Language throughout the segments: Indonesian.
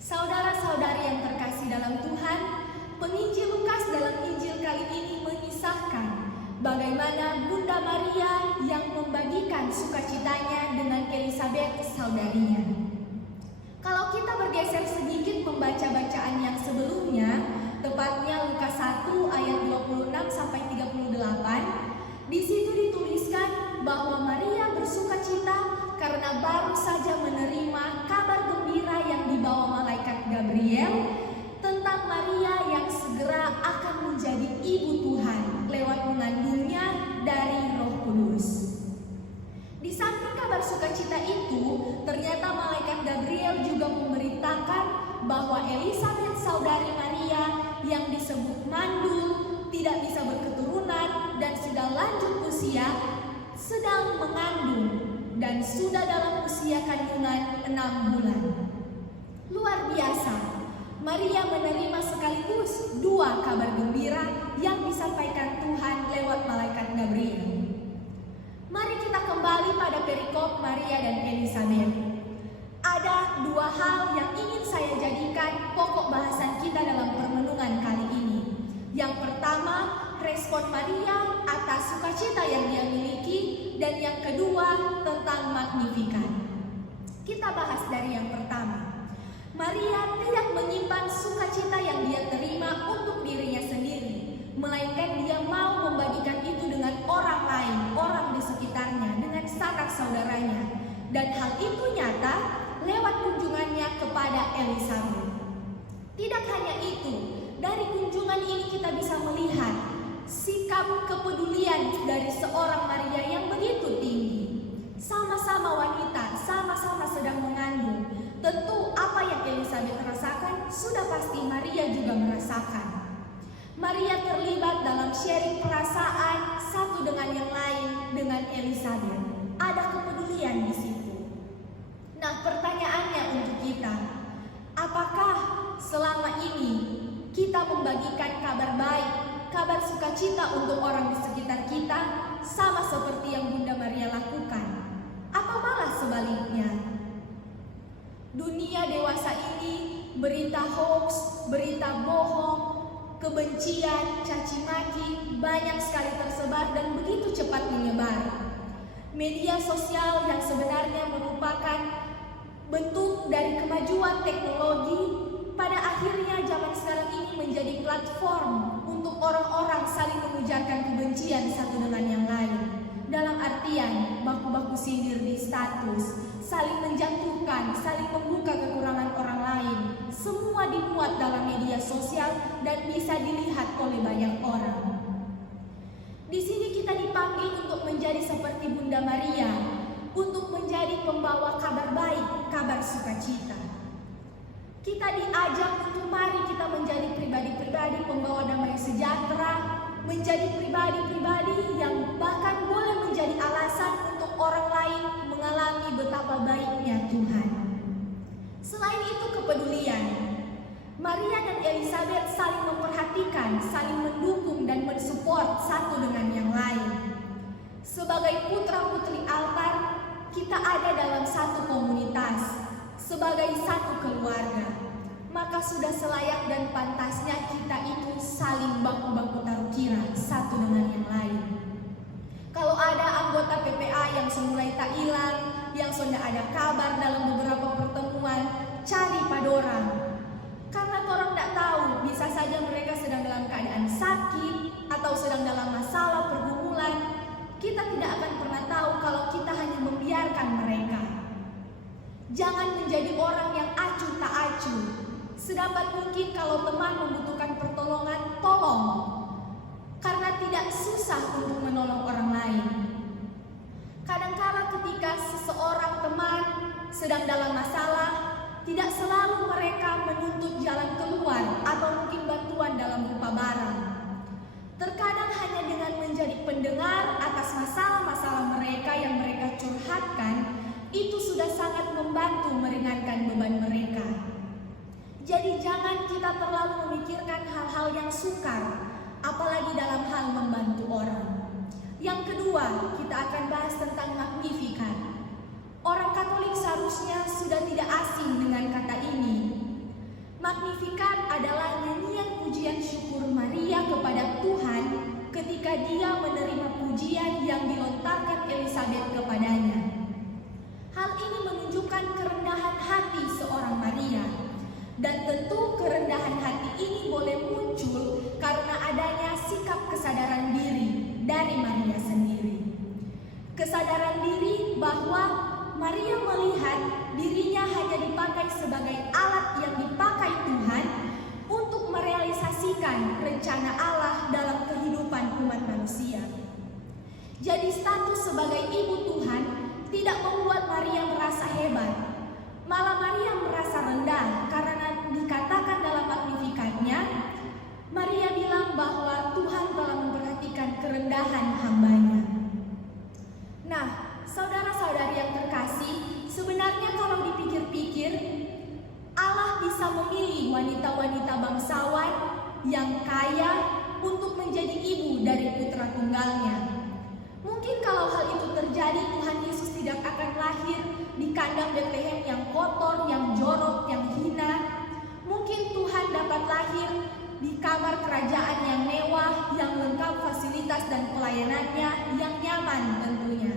Saudara-saudari yang terkasih dalam Tuhan, penginjil Lukas dalam Injil kali ini mengisahkan bagaimana Bunda Maria yang membagikan sukacitanya dengan Elisabet saudarinya. Kalau kita bergeser sedikit membaca bacaan yang sebelumnya, tepatnya Lukas 1 ayat 26 sampai 38, di situ dituliskan bahwa Maria bersukacita karena baru saja menerima kabar gembira yang dibawa malaikat Gabriel tentang Maria yang segera akan menjadi ibu Tuhan lewat mengandungnya dari Roh Kudus. Di samping kabar sukacita itu, ternyata malaikat Gabriel juga memberitakan bahwa Elisabet saudari Maria yang disebut mandul, tidak bisa berketurunan dan sudah lanjut usia, sedang mengandung dan sudah dalam usia kandungan 6 bulan. Luar biasa, Maria menerima sekaligus 2 kabar gembira yang disampaikan Tuhan lewat malaikat Gabriel. Mari kita kembali pada perikop Maria dan Elisabet. Ada 2 hal yang ingin saya jadikan pokok bahasan kita dalam permenungan kali ini. Yang pertama, respon Maria atas sukacita yang dia miliki, dan yang kedua tentang Magnificat. Kita bahas dari yang pertama. Maria tidak menyimpan sukacita yang dia terima untuk dirinya sendiri, melainkan dia mau membagikan itu dengan orang lain, orang di sekitarnya, dengan sanak saudaranya. Dan hal itu nyata lewat kunjungannya kepada Elisabet. Tidak hanya itu, dari kunjungan ini kita bisa melihat sikap kepedulian dari seorang Maria yang begitu tinggi. Sama-sama wanita, sama-sama sedang mengandung. Tentu apa yang Elisabet rasakan sudah pasti Maria juga merasakan. Maria terlibat dalam sharing perasaan satu dengan yang lain dengan Elisabet. Ada kepedulian di situ. Nah, pertanyaannya untuk kita, apakah selama ini kita membagikan kabar baik, kabar sukacita untuk orang di sekitar kita sama seperti yang Bunda Maria lakukan? Atau malah sebaliknya? Dunia dewasa ini berita hoax, berita bohong, kebencian, caci maki banyak sekali tersebar dan begitu cepat menyebar. Media sosial yang sebenarnya merupakan bentuk dari kemajuan teknologi pada akhirnya zaman sekarang ini menjadi platform untuk orang-orang saling mengujarkan kebencian satu dengan yang lain. Dalam artian baku-baku sindir di status, saling menjatuhkan, saling membuka kekurangan orang lain. Semua dimuat dalam media sosial dan bisa dilihat oleh banyak orang. Di sini kita dipanggil untuk menjadi seperti Bunda Maria, untuk menjadi pembawa kabar baik, kabar sukacita. Kita diajak untuk mari kita menjadi pribadi-pribadi pembawa damai sejahtera, menjadi pribadi-pribadi yang bahkan boleh menjadi alasan untuk orang lain mengalami betapa baiknya Tuhan. Selain itu kepedulian, Maria dan Elisabet saling memperhatikan, saling mendukung dan mensupport satu dengan yang lain. Sebagai putra-putri altar, kita ada dalam satu komunitas, sebagai satu keluarga. Maka sudah selayak dan pantasnya kita itu saling baku-baku taruh kira satu dengan yang lain. Kalau ada anggota PPA yang semulai tak hilang, yang sudah ada kabar dalam beberapa pertemuan, cari padorang. Karena orang tak tahu, bisa saja mereka sedang dalam keadaan sakit atau sedang dalam masalah pergumulan. Kita tidak akan pernah tahu kalau kita hanya membiarkan mereka. Jangan menjadi orang yang acuh tak acuh. Sedapat mungkin kalau teman membutuhkan pertolongan, tolong. Karena tidak susah untuk menolong orang lain. Kadangkala ketika seseorang teman sedang dalam masalah, tidak selalu mereka menuntut jalan keluar atau mungkin bantuan dalam rupa barang. Terkadang hanya dengan menjadi pendengar atas masalah-masalah mereka yang mereka curhatkan, itu sudah sangat membantu meringankan beban mereka. Jadi jangan kita terlalu memikirkan hal-hal yang sukar, apalagi dalam hal membantu orang. Yang kedua, kita akan bahas tentang Magnificat. Orang Katolik seharusnya sudah tidak asing dengan kata ini. menunjukkan kerendahan hati seorang Maria. Dan tentu kerendahan hati ini boleh muncul karena adanya sikap kesadaran diri dari Maria sendiri. Kesadaran diri bahwa Maria melihat dirinya hanya dipakai sebagai alat yang dipakai Tuhan untuk merealisasikan rencana Allah dalam kehidupan umat manusia. Jadi status sebagai ibu Tuhan tidak membuat Maria merasa hebat. Malah Maria merasa rendah karena dikatakan dalam Magnificatnya, Maria bilang bahwa Tuhan telah memperhatikan kerendahan hambanya. Nah, saudara-saudari yang terkasih, sebenarnya kalau dipikir-pikir, Allah bisa memilih wanita-wanita bangsawan yang kaya untuk menjadi ibu dari putra tunggalnya. Mungkin kalau hal itu terjadi, Tuhan Yesus tidak akan lahir di kandang Betlehem yang kotor, yang jorok, yang hina. Mungkin Tuhan dapat lahir di kamar kerajaan yang mewah, yang lengkap fasilitas dan pelayanannya, yang nyaman tentunya.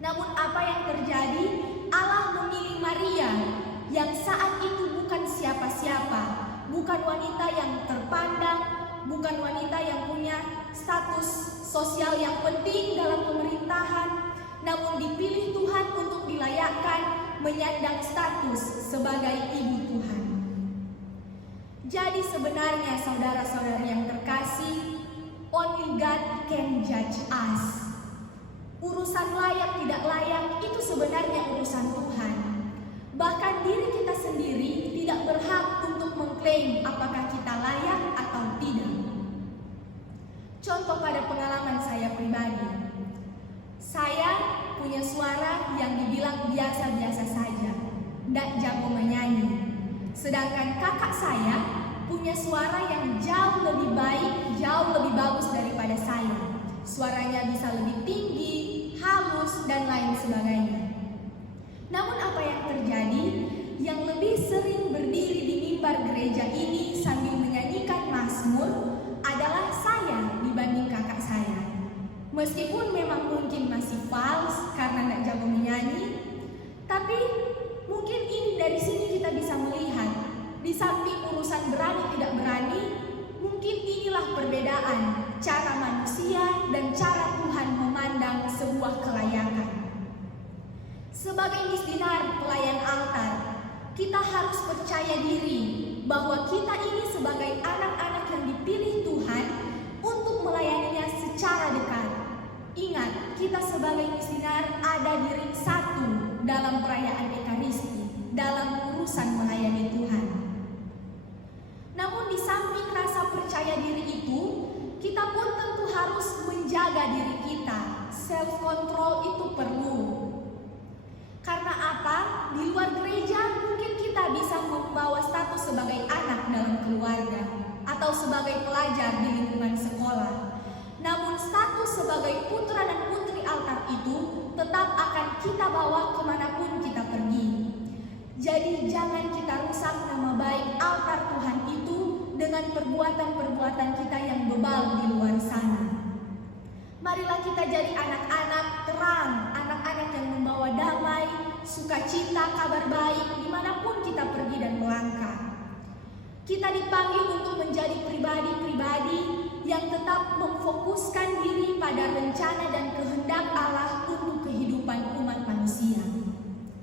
Namun apa yang terjadi? Allah memilih Maria yang saat itu bukan siapa-siapa, bukan wanita yang terpandang, bukan wanita yang punya status sosial yang penting dalam pemerintahan, namun dipilih Tuhan untuk dilayakkan menyandang status sebagai ibu Tuhan. Jadi sebenarnya saudara-saudari yang terkasih, only God can judge us. Urusan layak tidak layak itu sebenarnya urusan Tuhan. Bahkan diri kita sendiri tidak berhak untuk mengklaim apakah kita layak atau tidak. Contoh pada pengalaman saya pribadi. Saya punya suara yang dibilang biasa-biasa saja, tidak jago menyanyi. Sedangkan kakak saya punya suara yang jauh lebih baik, jauh lebih bagus daripada saya. Suaranya bisa lebih tinggi, halus, dan lain sebagainya. Namun apa yang terjadi? Yang lebih sering berdiri di mimbar gereja ini sambil menyanyikan mazmur adalah saya dibanding kakak saya. Meskipun memang mungkin masih fals karena tidak jago menyanyi, tapi mungkin ini dari sini kita bisa melihat, di samping urusan berani tidak berani, mungkin inilah perbedaan cara manusia dan cara Tuhan memandang sebuah kelayakan. Sebagai misdinar pelayan altar, kita harus percaya diri bahwa kita ini sebagai anak-anak yang dipilih Tuhan untuk melayaninya secara dekat. Ingat, kita sebagai misdinar ada di ring satu dalam perayaan Ekaristi, dalam urusan melayani Tuhan. Namun di samping rasa percaya diri itu, kita pun tentu harus menjaga diri kita. Self-control itu perlu. Karena apa? Di luar gereja mungkin kita bisa membawa status sebagai anak dalam keluarga atau sebagai pelajar di lingkungan sekolah. Namun status sebagai putra dan putri altar itu tetap akan kita bawa kemanapun kita pergi. Jadi jangan kita rusak nama baik altar Tuhan itu dengan perbuatan-perbuatan kita yang bebal di luar sana. Marilah kita jadi anak-anak terang, anak-anak yang membawa damai, sukacita, kabar baik dimanapun kita pergi dan melangkah. Kita dipanggil untuk menjadi pribadi-pribadi yang tetap memfokuskan diri pada rencana dan kehendak Allah untuk kehidupan umat manusia.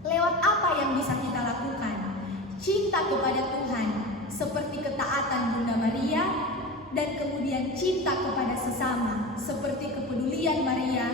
Lewat apa yang bisa kita lakukan? Cinta kepada Tuhan, seperti ketaatan Bunda Maria, dan kemudian cinta kepada sesama, seperti kepedulian Maria